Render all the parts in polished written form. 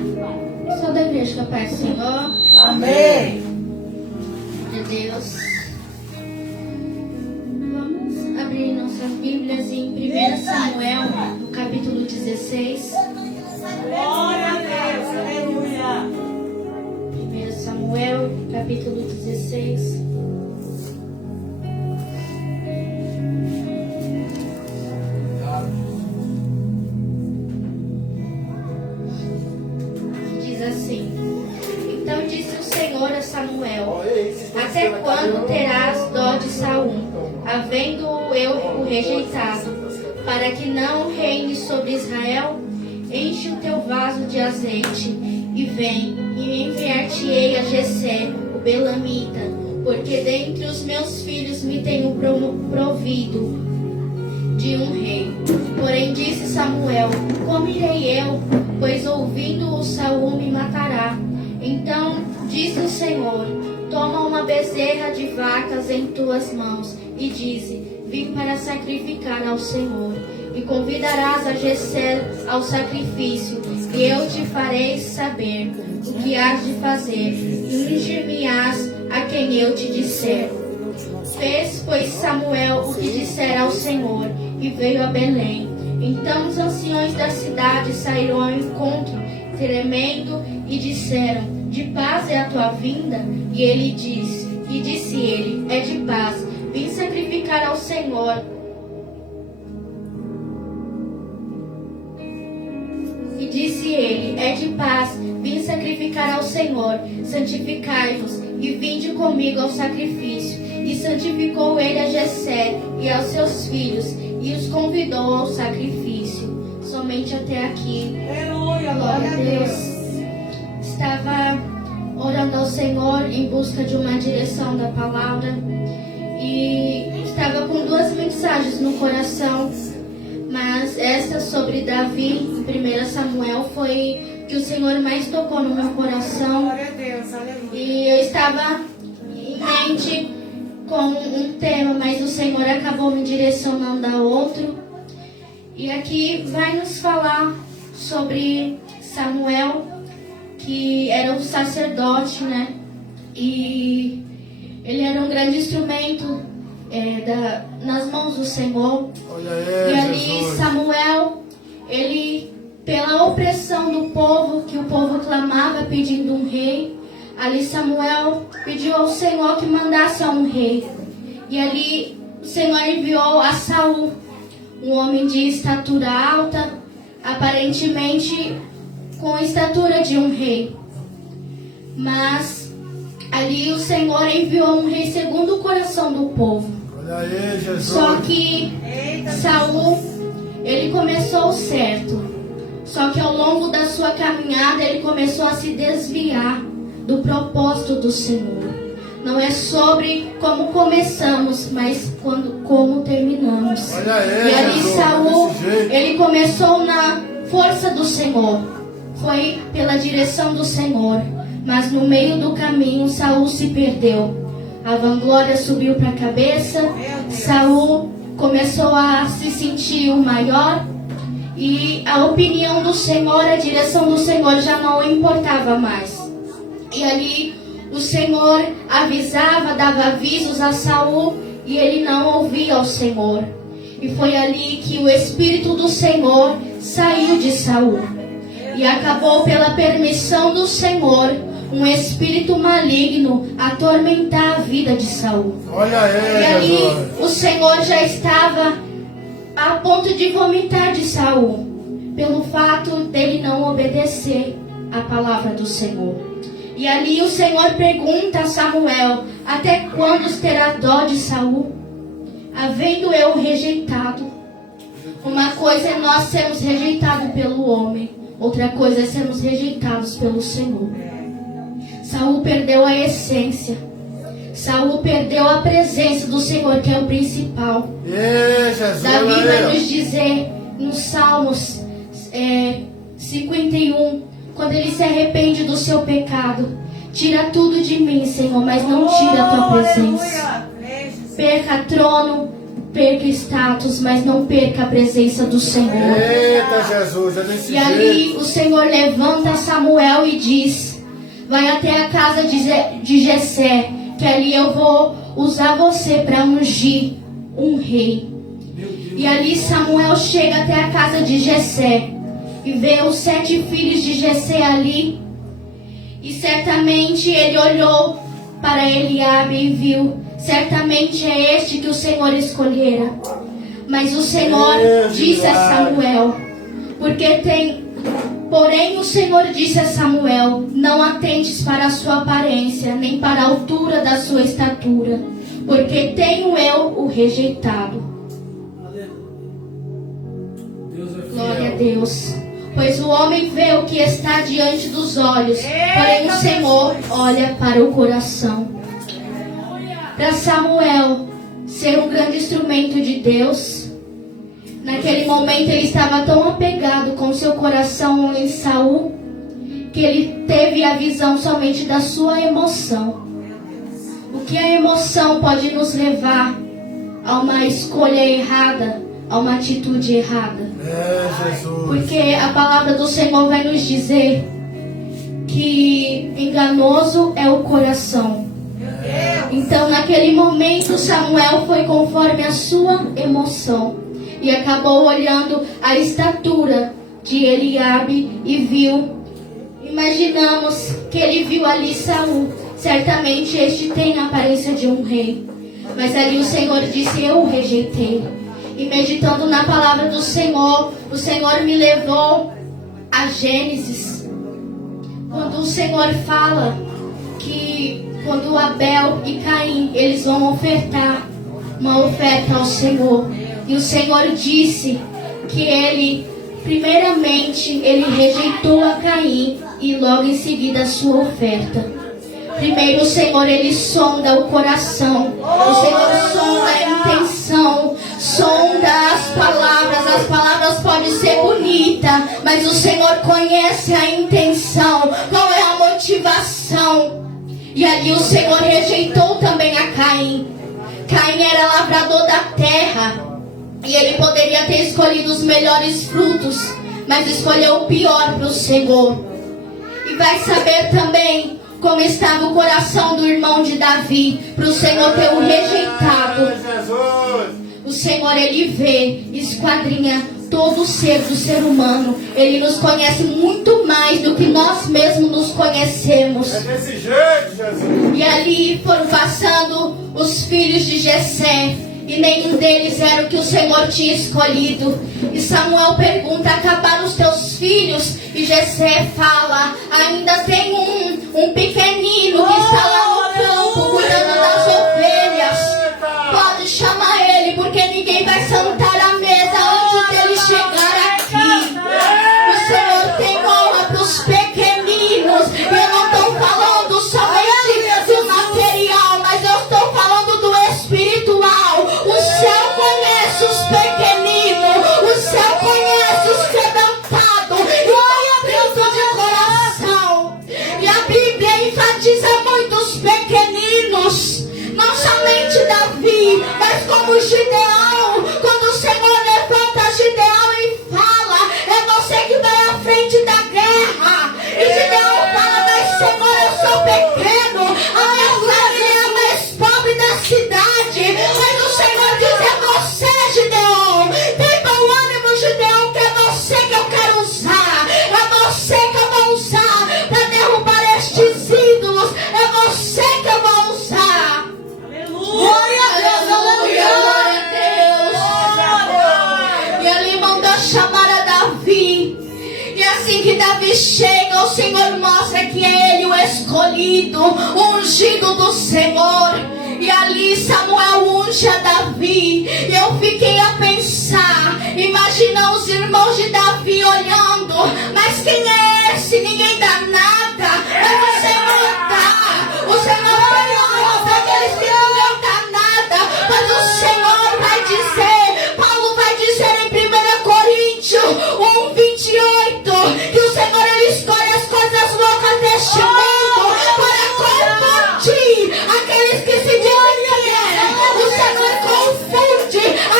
Só da igreja que a paz do Senhor. Amém. De Deus. Vamos abrir nossas Bíblias em 1 Samuel, no capítulo 16. Glória a Deus. Aleluia. 1 Samuel, capítulo 16. Diz assim: Então disse o Senhor a Samuel: Até quando terás dó de Saul, havendo eu o rejeitado, para que não reine sobre Israel? Enche o teu vaso de azeite e vem, e enviar-te-ei a Jessé, o belamita, porque dentre os meus filhos me tenho provido de um rei. Porém disse Samuel: Como irei eu? Pois ouvindo-o Saul me matará. Então disse o Senhor: Toma uma bezerra de vacas em tuas mãos e dize: Vim para sacrificar ao Senhor. E convidarás a Jessé ao sacrifício, e eu te farei saber o que hás de fazer, e ungir-me-ás a quem eu te disser. Fez, pois, Samuel o que dissera ao Senhor, e veio a Belém. Então os anciões da cidade saíram ao encontro, tremendo, e disseram: De paz é a tua vinda? E disse ele: É de paz, vim sacrificar ao Senhor. E disse ele: É de paz, vim sacrificar ao Senhor. Santificai-vos e vinde comigo ao sacrifício. E santificou ele a Jessé e aos seus filhos, e os convidou ao sacrifício. Somente até aqui. Aleluia. Glória a Deus. Estava orando ao Senhor em busca de uma direção da palavra. E estava com duas mensagens no coração. Mas esta sobre Davi, em 1 Samuel, foi que o Senhor mais tocou no meu coração. Glória a Deus. Aleluia. E eu estava em mente com um tema, mas o Senhor acabou me direcionando a outro. E aqui vai nos falar sobre Samuel, que era um sacerdote, né? E ele era um grande instrumento nas mãos do Senhor. Olha aí, E ali Jesus. Samuel, ele, pela opressão do povo, que o povo clamava pedindo um rei, ali Samuel pediu ao Senhor que mandasse a um rei. E ali o Senhor enviou a Saul, um homem de estatura alta, aparentemente com a estatura de um rei. Mas ali o Senhor enviou um rei segundo o coração do povo. Olha aí, Jesus. Só que Saul, ele começou certo. Só que ao longo da sua caminhada ele começou a se desviar do propósito do Senhor. Não é sobre como começamos, mas como terminamos. Olha aí, E ali Jesus, Saul, desse jeito. ele começou na força do Senhor. Foi pela direção do Senhor. Mas no meio do caminho Saul se perdeu. A vanglória subiu para a cabeça. Saul começou a se sentir o maior. E a opinião do Senhor, a direção do Senhor já não importava mais. E ali o Senhor avisava, dava avisos a Saul, e ele não ouvia o Senhor. E foi ali que o Espírito do Senhor saiu de Saul. E acabou pela permissão do Senhor um espírito maligno atormentar a vida de Saul. Olha aí, E ali Jesus. o Senhor já estava a ponto de vomitar de Saul, pelo fato dele não obedecer a palavra do Senhor. E ali o Senhor pergunta a Samuel: Até quando terá dó de Saul, havendo eu rejeitado? Uma coisa é nós sermos rejeitados pelo homem, outra coisa é sermos rejeitados pelo Senhor. Saul perdeu a essência. Saul perdeu a presença do Senhor, que é o principal. Ei, Jesus. Davi olha vai aí. nos dizer no Salmos 51, quando ele se arrepende do seu pecado: Tira tudo de mim, Senhor, mas não tira a tua presença. Perca trono, perca status, mas não perca a presença do Senhor. Eita, Jesus, é desse E ali jeito. o Senhor levanta Samuel e diz: vai até a casa de Jessé, que ali eu vou usar você para ungir um rei. E ali Samuel chega até a casa de Jessé e vê os 7 filhos de Jessé ali. E certamente ele olhou para Eliabe e viu: certamente é este que o Senhor escolhera. Mas o Senhor disse a Samuel, porém o Senhor disse a Samuel: não atentes para a sua aparência, nem para a altura da sua estatura, porque tenho eu o rejeitado. Glória a Deus. Pois o homem vê o que está diante dos olhos, porém o Senhor olha para o coração. Para Samuel ser um grande instrumento de Deus, naquele momento ele estava tão apegado com seu coração em Saul, que ele teve a visão somente da sua emoção. O que a emoção pode nos levar a uma escolha errada, a uma atitude errada. Jesus. Porque a palavra do Senhor vai nos dizer que enganoso é o coração. Então naquele momento Samuel foi conforme a sua emoção e acabou olhando a estatura de Eliabe e viu, imaginamos que ele viu ali Saul. Certamente este tem a aparência de um rei, mas ali o Senhor disse: eu o rejeitei. E meditando na palavra do Senhor, o Senhor me levou a Gênesis, quando o Senhor fala que quando Abel e Caim, eles vão ofertar uma oferta ao Senhor. E o Senhor disse que ele, primeiramente, ele rejeitou a Caim e logo em seguida a sua oferta. Primeiro o Senhor, ele sonda o coração. O Senhor sonda a intenção, sonda as palavras. As palavras podem ser bonitas, mas o Senhor conhece a intenção. Qual é a motivação? E ali o Senhor rejeitou também a Caim. Caim era lavrador da terra e ele poderia ter escolhido os melhores frutos, mas escolheu o pior para o Senhor. E vai saber também como estava o coração do irmão de Davi, para o Senhor ter o rejeitado. O Senhor, ele vê, esquadrinha todo o ser do ser humano. Ele nos conhece muito mais do que nós mesmos nos conhecemos. É desse jeito, Jesus. E ali foram passando os filhos de Jessé, e nenhum deles era o que o Senhor tinha escolhido. E Samuel pergunta: acabaram os teus filhos? E Jessé fala: ainda tem um pequenino que está lá no campo cuidando das ovelhas. Pode chamar ele, porque ninguém vai sentar à mesa antes dele chegar aqui. O Senhor tem honra para os pequeninos. Eu não estou falando somente do material, mas eu estou falando do espiritual. O céu conhece os pequeninos, o céu conhece os quebrantados e o abrindo de coração. E a Bíblia enfatiza muito os pequeninos, não somente Davi, mas como Gideão. Quando o Senhor levanta Gideão e fala: é você que vai à frente da guerra. E Gideão fala: mas Senhor, eu sou pequeno, a minha família é a mais pobre da cidade. Mas o Senhor diz: é você, Gideão. Tem bom ânimo, Gideão, que é você que eu quero usar. É você que eu vou usar para derrubar estes ídolos. É você que eu vou usar. Glória a Deus, aleluia, glória a Deus. E ali mandou chamar a Davi. E assim que Davi chega, o Senhor mostra que é ele o escolhido, o ungido do Senhor. E ali Samuel unge a Davi. E eu fiquei a pensar, imagina os irmãos de Davi olhando: mas quem é esse? Ninguém dá nada, mas o Senhor dá. O Senhor tem honra para aqueles que ninguém dá nada. Mas o Senhor vai dizer, Paulo vai dizer em 1 Coríntios 1:28, que o Senhor, ele escolhe as coisas loucas deste mundo para confundir aqueles que se dizem que é. O Senhor confunde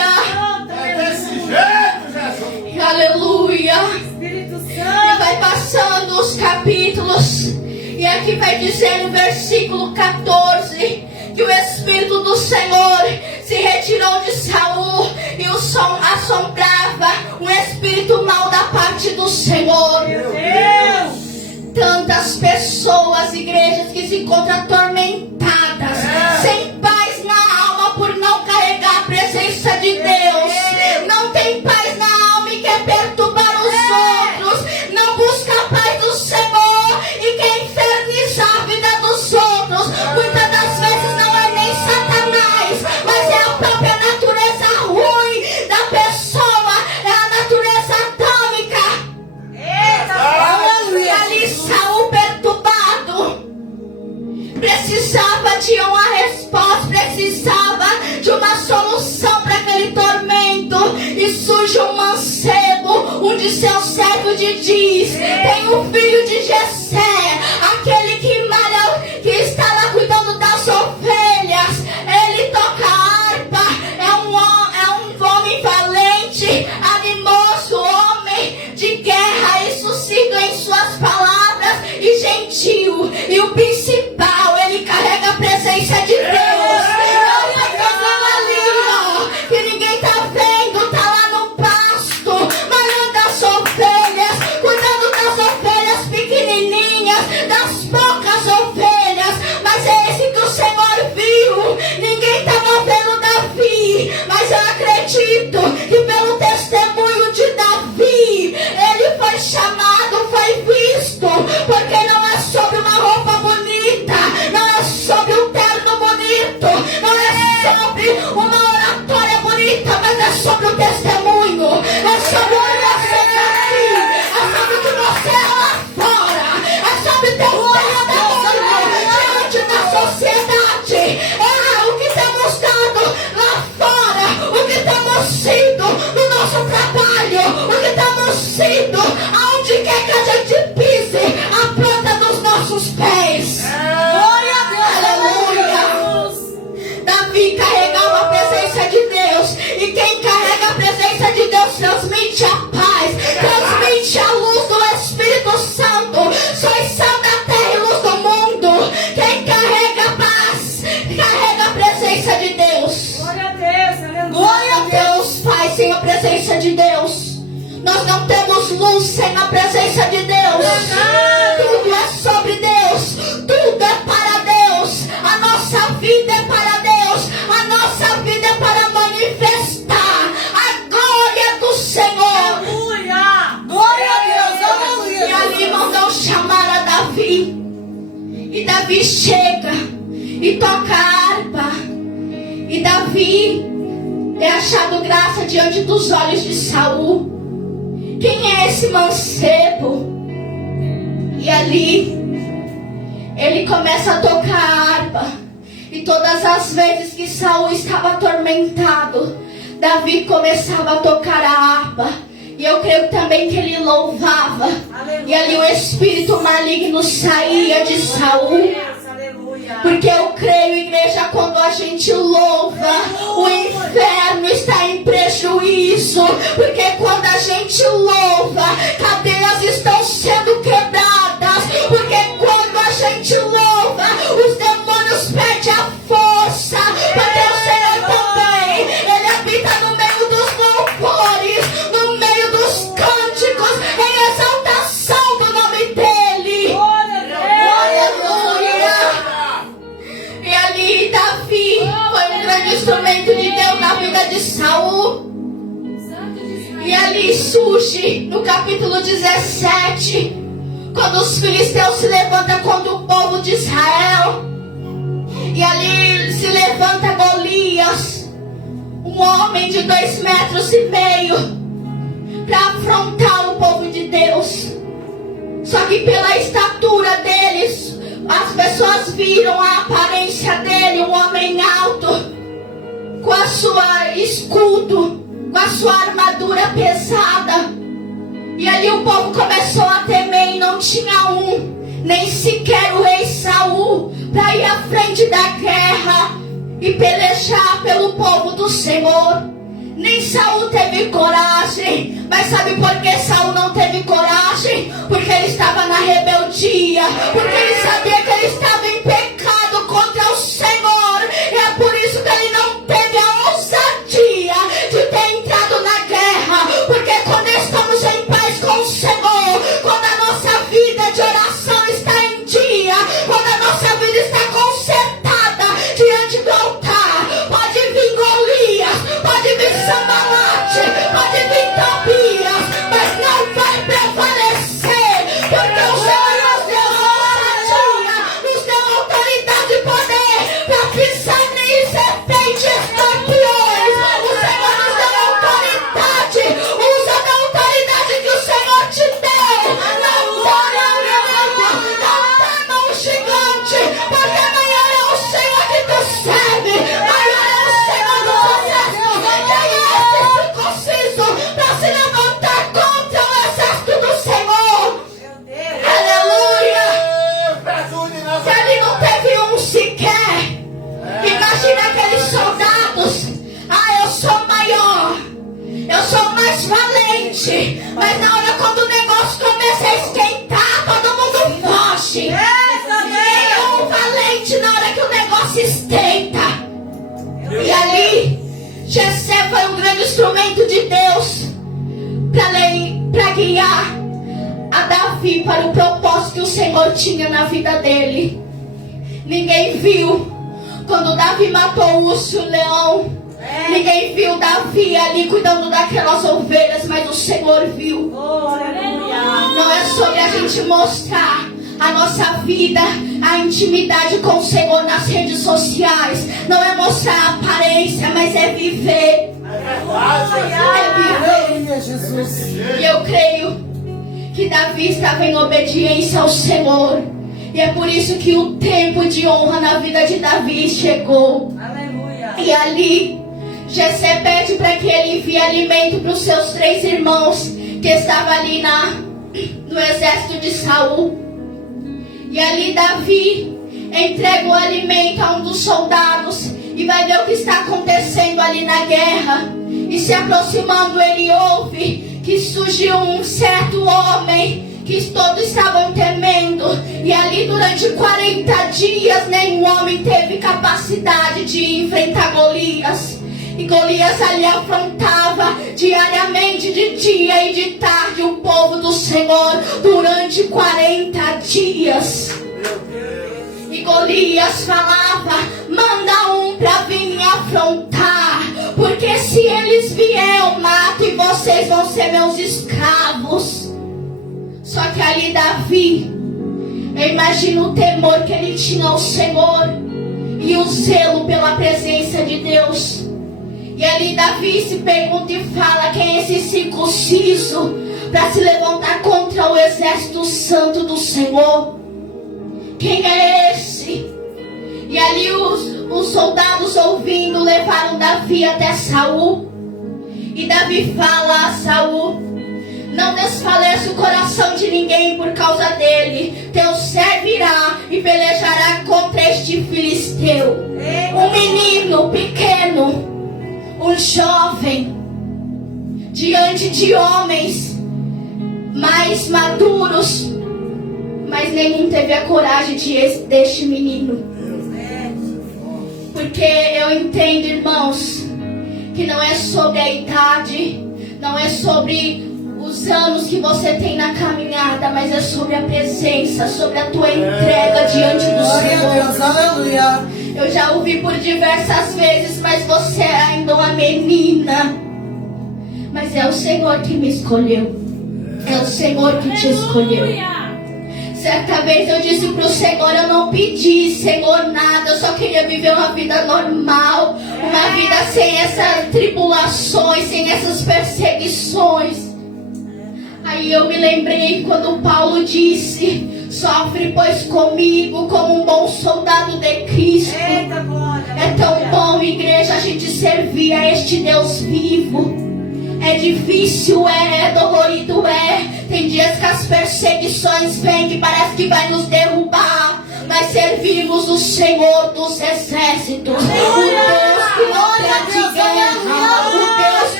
capítulos. E aqui vai dizer no versículo 14 que o Espírito do Senhor se retirou de Saul e o som assombrava um espírito mau da parte do Senhor. Meu Deus! Tantas pessoas, igrejas que se encontram atormentadas, sem paz na alma por não carregar a presença de Deus. Não tem paz na alma e quer perturbar os outros. Não busca a paz do Senhor e quer infernizar a vida dos outros. Muitas das vezes não é nem Satanás, mas é a própria natureza ruim da pessoa, é a natureza atômica. E ali Saul perturbado precisava de uma resposta, precisava de uma solução para aquele tormento. E surge um mancebo, um de seus servos de diz: tem um filho de Jessé, aquele que malha, que está lá cuidando das ovelhas. Ele toca harpa, é um homem valente, animoso, homem de guerra. Isso siga em suas palavras e gentil. E o principal, ele carrega a presença de Deus. Que ninguém tá vendo, tá lá no pasto, malhando as ovelhas, cuidando das ovelhas pequenininhas, das poucas ovelhas. Mas é esse que o Senhor viu. Ninguém tava vendo Davi, mas eu acredito que pelo testemunho de Davi, ele foi chamado, foi visto, porque não é sobre uma roupa bonita, não é sobre um terno bonito, não é sobre uma oratória bonita, mas é sobre o testemunho, é sobre o que você está aqui, é sobre o que você é lá fora, é sobre o teu testemunho diante da sociedade, é o que temos dado lá fora, o que temos sido no nosso trabalho, o que temos sido aonde quer que a gente pise a planta dos nossos pés. Glória a Deus, aleluia. Davi carregava a presença de Deus, e quem carrega a presença de Deus transmite a paz, transmite a luz do Espírito Santo. Sois sal da terra e luz do mundo. Quem carrega a paz, carrega a presença de Deus. Glória a Deus, aleluia. Glória a Deus, Pai, sem a presença de Deus. Nós não temos luz sem a presença de Deus. Tudo é sobre Deus, tudo é para Deus. A nossa vida é para Deus, a nossa vida é para manifestar a glória do Senhor. Aleluia. Glória a Deus, aleluia. E ali mandou chamar a Davi. E Davi chega e toca a harpa. E Davi é achado graça diante dos olhos de Saul. Quem é esse mancebo? E ali ele começa a tocar a harpa. E todas as vezes que Saul estava atormentado, Davi começava a tocar a harpa. E eu creio também que ele louvava. Aleluia. E ali o espírito maligno saía de Saul. Aleluia. Porque eu creio, igreja, quando a gente louva, o inferno está em prejuízo. Porque quando a gente louva, cadeias estão sendo quebradas. Porque quando a gente louva, os demônios perdem a força. Porque o Senhor também, Ele habita no meio dos louvores, no meio dos cânticos, em exaltação do nome dEle. Aleluia. E ali Davi foi um grande instrumento de Deus na vida de Saul. E ali surge no capítulo 17, quando os filisteus se levantam contra o povo de Israel. E ali se levanta Golias, um homem de 2,5 metros, para afrontar o povo de Deus. Só que pela estatura deles, as pessoas viram a aparência dele, um homem alto, com a sua escudo, com a sua armadura pesada. E ali o povo começou a temer, e não tinha nem sequer o rei Saul para ir à frente da guerra e pelejar pelo povo do Senhor. Nem Saul teve coragem. Mas sabe por que Saul não teve coragem? Porque ele estava na rebeldia. Porque ele sabia que ele estava em pecado contra o Senhor. E é por isso que ele não teve a ousadia de ter entrado na guerra. Porque quando estamos em paz com o Senhor, quando a nossa vida de oração está em dia, quando a nossa vida está consertada diante do altar, pode vir Golias, pode vir Sambalate, pode vir Tobias, mas não vai prevalecer, porque o Senhor nos deu ousadia, nos deu autoridade e poder para pisar em serpentes e escorpiões. O Senhor nos deu autoridade. Usa da autoridade que o Senhor te deu. Não toma um gigante, porque maior é o Senhor que tu serve, maior é o Senhor do exército. Quem é esse circunciso para se levantar contra o exército do Senhor? Meu Deus. Aleluia! Jesus de Se Nazaré. ele não teve um sequer, imagina aqueles soldados. Ah, eu sou maior, eu sou mais valente. Mas na hora quando o negócio começa a esquentar, todo mundo foge. Quem é um valente na hora que o negócio esquenta? E ali, Jessé foi um grande instrumento de Deus para guiar a Davi para o propósito que o Senhor tinha na vida dele. Ninguém viu quando Davi matou o urso e o leão. Ninguém viu Davi ali cuidando daquelas ovelhas, mas o Senhor viu. Oh, aleluia. Não é sobre a gente mostrar a nossa vida, a intimidade com o Senhor nas redes sociais. Não é mostrar a aparência, mas é viver. É viver. Jesus. E eu creio que Davi estava em obediência ao Senhor. E é por isso que o tempo de honra na vida de Davi chegou. Aleluia. E ali, Jessé pede para que ele envie alimento para os seus 3 irmãos que estavam ali no exército de Saul. E ali Davi entrega o alimento a um dos soldados e vai ver o que está acontecendo ali na guerra. E se aproximando, ele ouve que surgiu um certo homem que todos estavam temendo. E ali durante 40 dias nenhum homem teve capacidade de enfrentar Golias. E Golias ali afrontava diariamente, de dia e de tarde, o povo do Senhor durante 40 dias. E Golias falava: manda um para vir me afrontar, porque se eles vier eu mato e vocês vão ser meus escravos. Só que ali Davi, eu imagino o temor que ele tinha ao Senhor e o zelo pela presença de Deus. E ali Davi se pergunta e fala: quem é esse circunciso para se levantar contra o exército santo do Senhor? Quem é esse? E ali os soldados, ouvindo, levaram Davi até Saul. E Davi fala a Saul: não desfaleça o coração de ninguém por causa dele. Teu servo irá e pelejará contra este filisteu. Um menino pequeno, um jovem, diante de homens mais maduros, mas nenhum teve a coragem deste menino. Porque eu entendo, irmãos, que não é sobre a idade, não é sobre os anos que você tem na caminhada, mas é sobre a presença, sobre a tua entrega diante do Glória a Deus, Senhor. aleluia. Eu já ouvi por diversas vezes: mas você é ainda uma menina. Mas é o Senhor que me escolheu. É o Senhor que te escolheu. Certa vez eu disse para o Senhor: eu não pedi, Senhor, nada. Eu só queria viver uma vida normal, uma vida sem essas tribulações, sem essas perseguições. Aí eu me lembrei quando Paulo disse: sofre, pois, comigo como um bom soldado de Cristo. Eita, glória. É tão bom, igreja, a gente servir a este Deus vivo. É difícil, é dolorido, tem dias que as perseguições vêm que parece que vai nos derrubar, mas servimos o Senhor dos exércitos, o Deus que não perde guerra, o Deus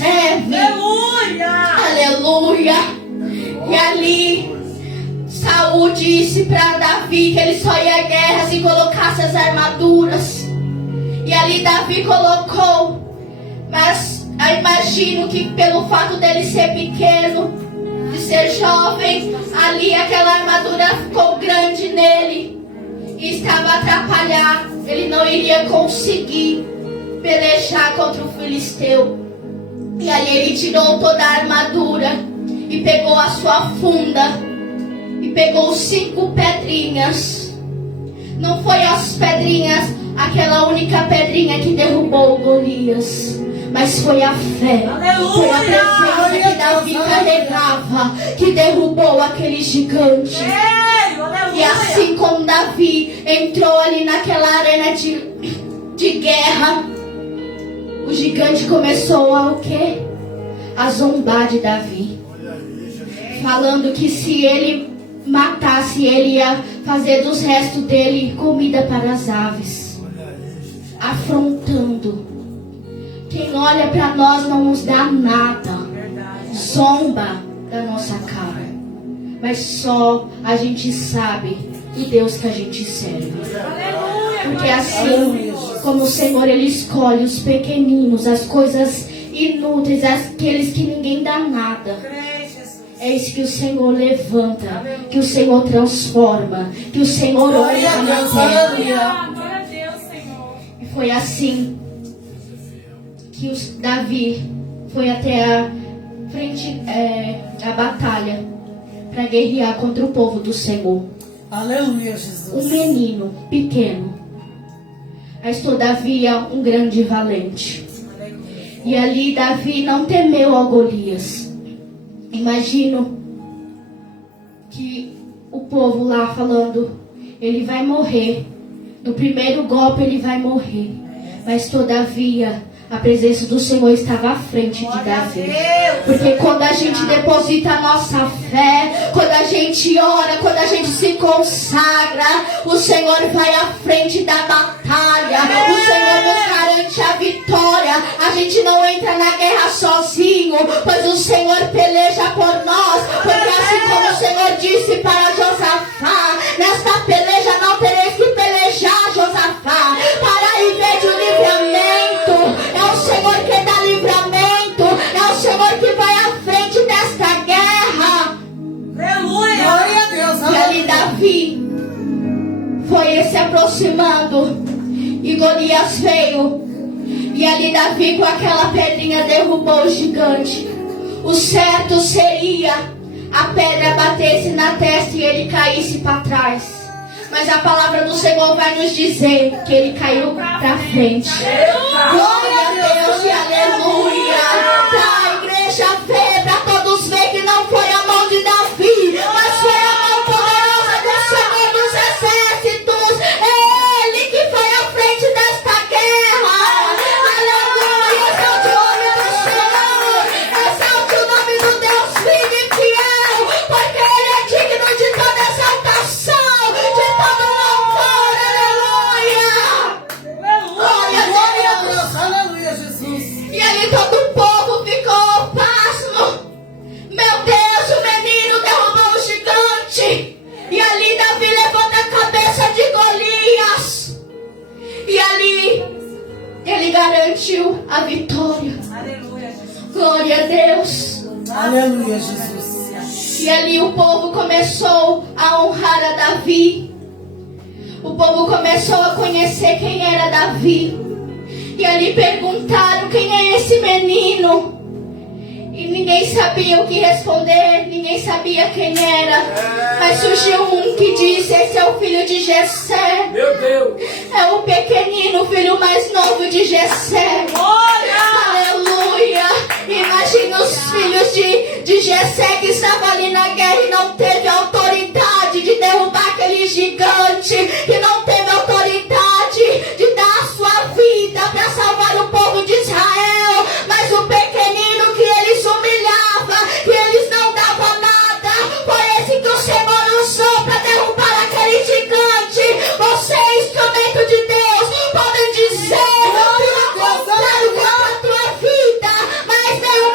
serve. Aleluia. Aleluia. E ali Saul disse para Davi que ele só ia à guerra se colocasse as armaduras. E ali Davi colocou. Mas eu imagino que pelo fato dele ser pequeno, de ser jovem, ali aquela armadura ficou grande nele e estava atrapalhado. Ele não iria conseguir pelejar contra o filisteu. E ali ele tirou toda a armadura e pegou a sua funda e pegou 5 pedrinhas. Não foi as pedrinhas, aquela única pedrinha que derrubou Golias, mas foi a fé. Aleluia! Foi a presença que Davi carregava que derrubou aquele gigante. Aleluia! E assim como Davi entrou ali naquela arena de guerra, o gigante começou a o quê? A zombar de Davi, falando que se ele matasse, ele ia fazer dos restos dele comida para as aves, afrontando. Quem olha para nós não nos dá nada, zomba da nossa cara, mas só a gente sabe o Deus que a gente serve. Porque assim como o Senhor, Ele escolhe os pequeninos, as coisas inúteis, aqueles que ninguém dá nada. É isso que o Senhor levanta, que o Senhor transforma, que o Senhor honra na terra. E foi assim que Davi foi até a frente da batalha para guerrear contra o povo do Senhor. Aleluia, Jesus. Um menino pequeno, mas todavia um grande valente. E ali Davi não temeu a Golias. Imagino que o povo lá falando, ele vai morrer. No primeiro golpe ele vai morrer. Mas todavia a presença do Senhor estava à frente de Davi. Porque quando a gente deposita a nossa fé, quando a gente ora, quando a gente se consagra, o Senhor vai à frente da batalha. O Senhor nos garante a vitória. A gente não entra na guerra sozinho, pois o Senhor peleja por nós. Porque assim como o Senhor disse para Josafá, nesta peleja não tereis que pelejar, Josafá, para ir ver de um livramento. É o Senhor que dá livramento. É o Senhor que vai à frente desta guerra. Aleluia! Glória a Deus. E ali Davi foi se aproximando e Golias veio. E ali Davi com aquela pedrinha derrubou o gigante. O certo seria a pedra batesse na testa e ele caísse para trás. Mas a palavra do Senhor vai nos dizer que ele caiu para frente. Glória a Deus e aleluia. Para a igreja ver, para todos ver que não foi a mão de Davi, mas foi a mão poderosa do Senhor dos exércitos. É Ele que foi à frente desta guerra. Aleluia. Exalte o nome do Senhor. Exalte o nome do Deus vivo e fiel, porque Ele é digno de toda exaltação, de todo louvor. Aleluia. Glória a Deus. Aleluia, Jesus. E ali todo o povo ficou pasmo. Meu Deus, o menino derrubou o gigante. E ali Davi levanta a cabeça de Golias. E ali ele garantiu a vitória. Aleluia, Jesus. Glória a Deus. Aleluia, Jesus. E ali o povo começou a honrar a Davi. O povo começou a conhecer quem era Davi. E ali perguntaram: quem é esse menino? E ninguém sabia o que responder, ninguém sabia quem era. Mas surgiu um que disse: esse é o filho de Jessé. Meu Deus! É o pequenino, o filho mais novo de Jessé. Aleluia! Imagina os filhos de Jessé que estavam ali na guerra e não teve autoridade de derrubar aquele gigante, que não teve autoridade de dar a sua vida para salvar o povo de Israel. Mas o pequenino que eles humilhavam, que eles não davam nada, foi esse que o Senhor usou para derrubar aquele gigante. Você é instrumento de Deus. Podem dizer tudo ao contrário contra a tua vida, mas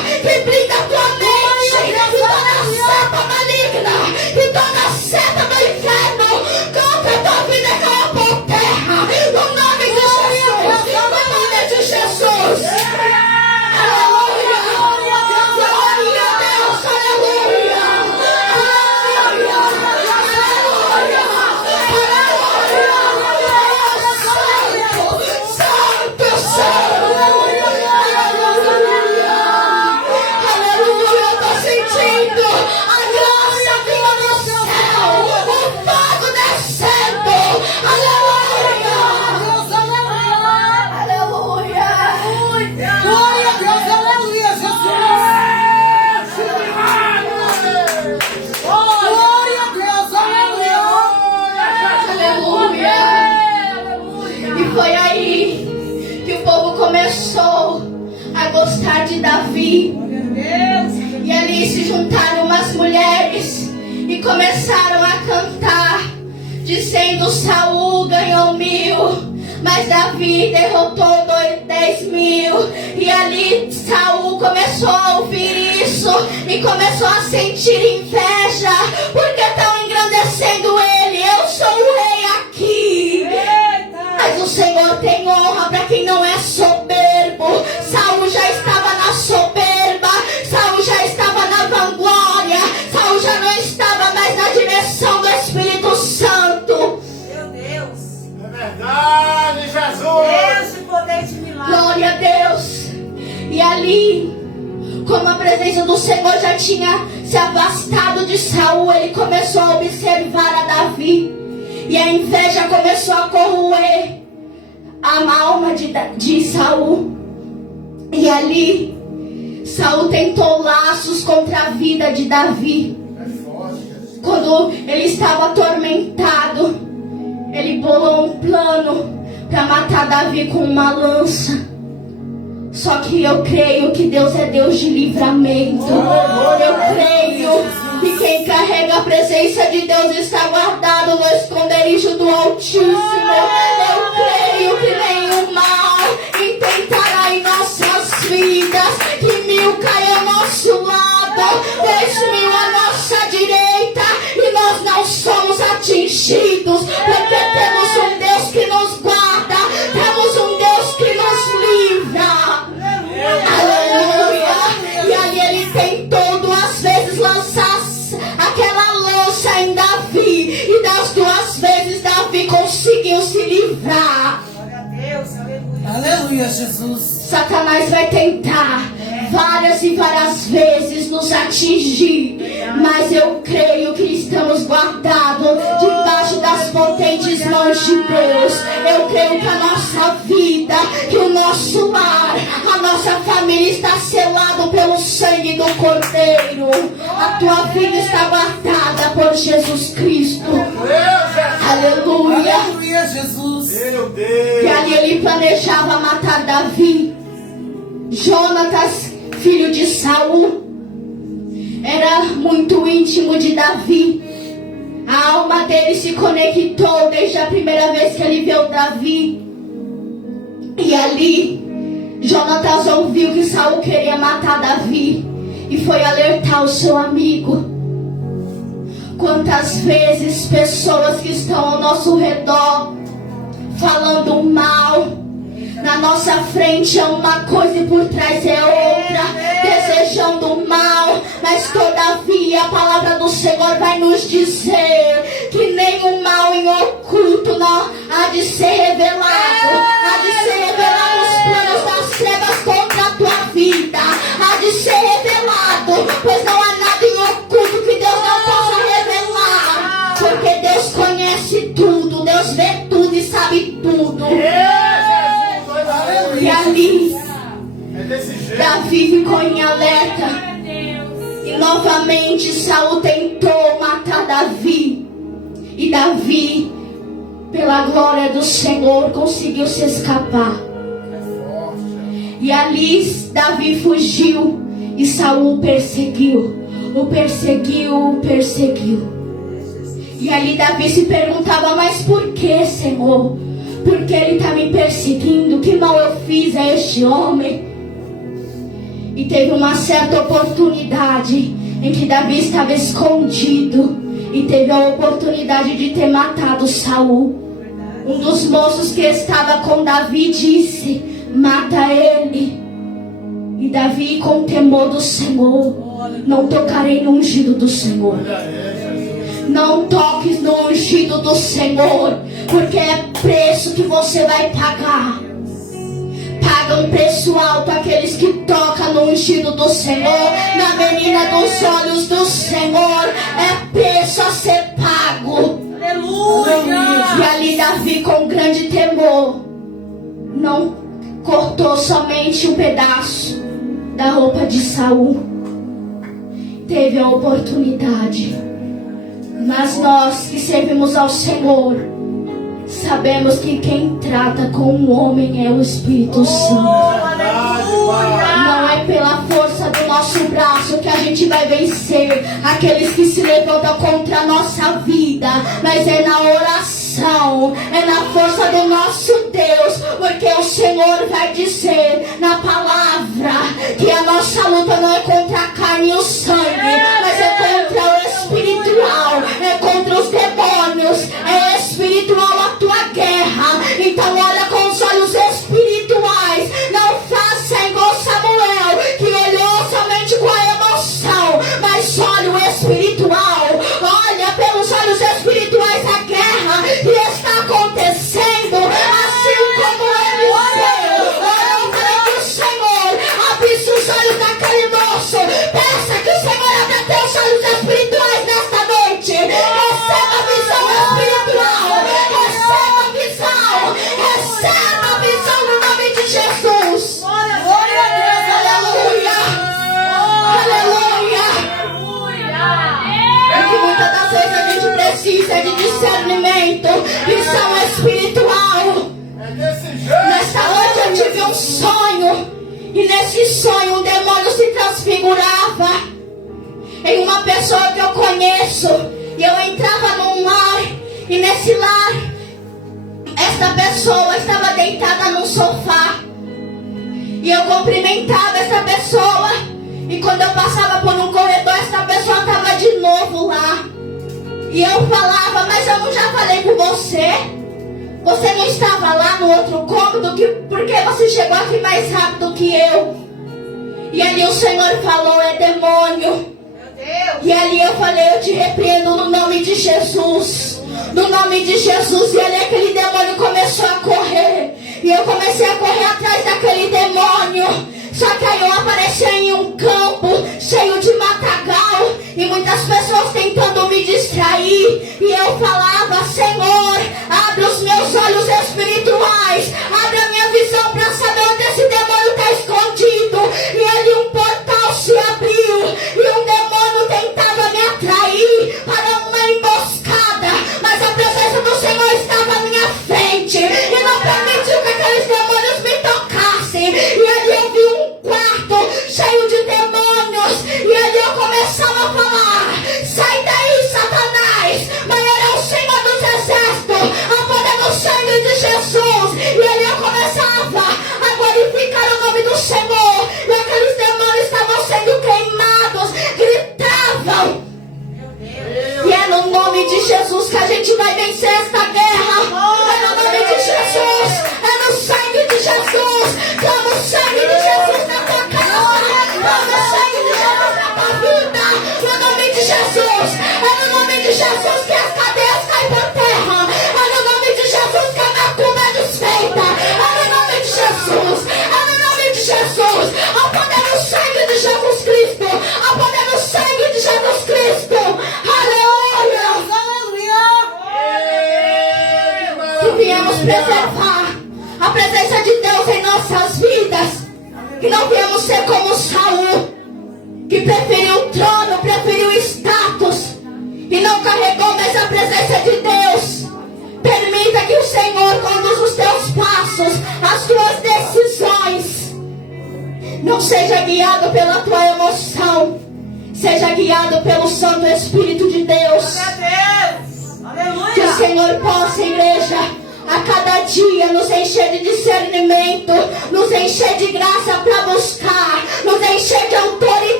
de Davi. Glória a Deus. E ali se juntaram umas mulheres e começaram a cantar, dizendo: Saul ganhou 1000, mas Davi derrotou 10.000. E ali Saul começou a ouvir isso e começou a sentir inveja, porque estão engrandecendo ele. Eu sou o rei aqui. Mas o Senhor tem honra para quem não é soberbo. Saul já estava na soberba, Saul já estava na vanglória, Saul já não estava mais na direção do Espírito Santo. Meu Deus. É verdade, Jesus. Deus de poder de milagre. Glória a Deus. E ali, como a presença do Senhor já tinha se afastado de Saul, ele começou a observar a Davi. E a inveja começou a corroer a alma de Saul. E ali, Saul tentou laços contra a vida de Davi. É forte, Jesus. Quando ele estava atormentado, ele bolou um plano para matar Davi com uma lança. Só que eu creio que Deus é Deus de livramento. Eu creio que quem carrega a presença de Deus está guardado no esconderijo do Altíssimo. Eu creio que nenhum mal intentará em nossas vidas. Que 1000 cai ao nosso lado, 10.000 à nossa direita, e nós não somos atingidos, porque temos um Deus que nos guarda, temos um Deus que nos livra. Aleluia. E aí ele tentou 2 vezes lançar aquela lança em Davi, e das 2 vezes Davi conseguiu se livrar. Glória a Deus. Aleluia. Aleluia, Jesus. Satanás vai tentar várias e várias vezes nos atingir, mas eu creio que estamos guardados debaixo das potentes mãos de Deus. Eu creio que a nossa vida, que o nosso lar, a nossa família está selado pelo sangue do Cordeiro. A tua vida está guardada por Jesus Cristo. Aleluia. Aleluia, Jesus. Meu Deus. E ali ele planejava matar Davi. Jonatas, filho de Saul, era muito íntimo de Davi. A alma dele se conectou desde a primeira vez que ele viu Davi. E ali, Jonatas ouviu que Saul queria matar Davi e foi alertar o seu amigo. Quantas vezes pessoas que estão ao nosso redor falando mal, na nossa frente é uma coisa e por trás é outra, desejando mal, mas todavia a palavra do Senhor vai nos dizer que nenhum mal em oculto não há de ser revelado, há de ser revelado os planos das trevas contra a tua vida, há de ser revelado, pois não há nada em oculto que Deus não possa revelar, porque Deus conhece tudo, Deus vê tudo e sabe tudo. E ali, É desse jeito. Davi ficou em alerta. E novamente Saul tentou matar Davi. E Davi, pela glória do Senhor, conseguiu se escapar. E ali Davi fugiu e Saul perseguiu. O perseguiu. E ali Davi se perguntava: mas por que, Senhor? Porque ele está me perseguindo? Que mal eu fiz a este homem? E teve uma certa oportunidade em que Davi estava escondido e teve a oportunidade de ter matado Saul. Um dos moços que estava com Davi disse: mata ele. E Davi, com temor do Senhor: não tocarei no ungido do Senhor. Não toques no ungido do Senhor, porque é preço que você vai pagar. Paga um preço alto aqueles que tocam no ungido do Senhor, na menina dos olhos do Senhor. É preço a ser pago. Aleluia. E ali Davi, com grande temor, não cortou somente um pedaço da roupa de Saul. Teve a oportunidade. Mas nós que servimos ao Senhor sabemos que quem trata com o homem é o Espírito Santo. Aleluia. Não é é pela força do nosso braço que a gente vai vencer aqueles que se levantam contra a nossa vida, mas é na oração, é na força do nosso Deus, porque o Senhor vai dizer na palavra que a nossa luta não é contra a carne e o sangue, mas é contra o espiritual, é contra os demônios, é espiritual a tua guerra. Então olha com os olhos espirituais, não faça igual Samuel, que olhou somente com a emoção, mas olha o espiritual, olha pelos olhos espirituais a guerra que está acontecendo, assim como Eliseu orou para que o Senhor abrisse os olhos daquele moço. Peça que o Senhor abra teus olhos espirituais nesta noite. Receba a visão espiritual, receba a visão, receba a visão no nome de Jesus. Glória a Deus. Aleluia, porque muitas das vezes a gente precisa de discernimento, visão espiritual. É desse jeito. Nesta noite eu tive um sonho, e nesse sonho um demônio se transfigurava em uma pessoa que eu conheço, e eu entrava num lar, e nesse lar esta pessoa estava deitada num sofá, e eu cumprimentava essa pessoa, e quando eu passava por um corredor, essa pessoa estava de novo lá, e eu falava: mas eu não já falei com você? Você não estava lá no outro cômodo? Por que você chegou aqui mais rápido que eu? E ali o Senhor falou: é demônio. E ali eu falei: eu te repreendo no nome de Jesus, no nome de Jesus. E ali aquele demônio começou a correr, e eu comecei a correr atrás daquele demônio. Só que aí eu apareci em um campo cheio de matagal, e muitas pessoas tentando me distrair, e eu falava: Senhor, abre os meus olhos espirituais, abre a minha visão para saber onde esse demônio está escondido. E ali um portal se abriu, e um demônio tentava me atrair para uma emboscada, mas a presença do Senhor estava à minha frente e não permitiu que aqueles demônios me tocassem. E ali eu vi um quarto cheio de demônios, e ali eu começava a falar: sai daí, Satanás, maior é o Senhor dos exércitos, a poder no sangue de Jesus. E ali eu começava a glorificar o nome do Senhor, e aqueles demônios estavam sendo queimados, gritavam. E é no nome de Jesus que a gente vai vencer esta guerra. É no nome de Jesus, é no sangue de Jesus. Clama o sangue de Jesus na tua casa, clama o sangue de Jesus na tua vida, no nome de Jesus. É no nome de Jesus que as cadeias caem por terra, é no nome de Jesus que a macumba é desfeita, é no nome de Jesus, é no nome de Jesus. Ao poder do sangue de Jesus Cristo, ao poder do sangue de Jesus Cristo. Aleluia. Que viemos preservar a presença de Deus em nossas vidas, que não viemos ser como Saul, que preferiu o trono, preferiu o status e não carregou mais a presença de Deus. Permita que o Senhor conduza os teus passos, as tuas decisões. Não seja guiado pela tua emoção, seja guiado pelo Santo Espírito de Deus. Que o Senhor possa, igreja, a cada dia nos encher de discernimento, nos encher de graça para buscar, nos encher de autoridade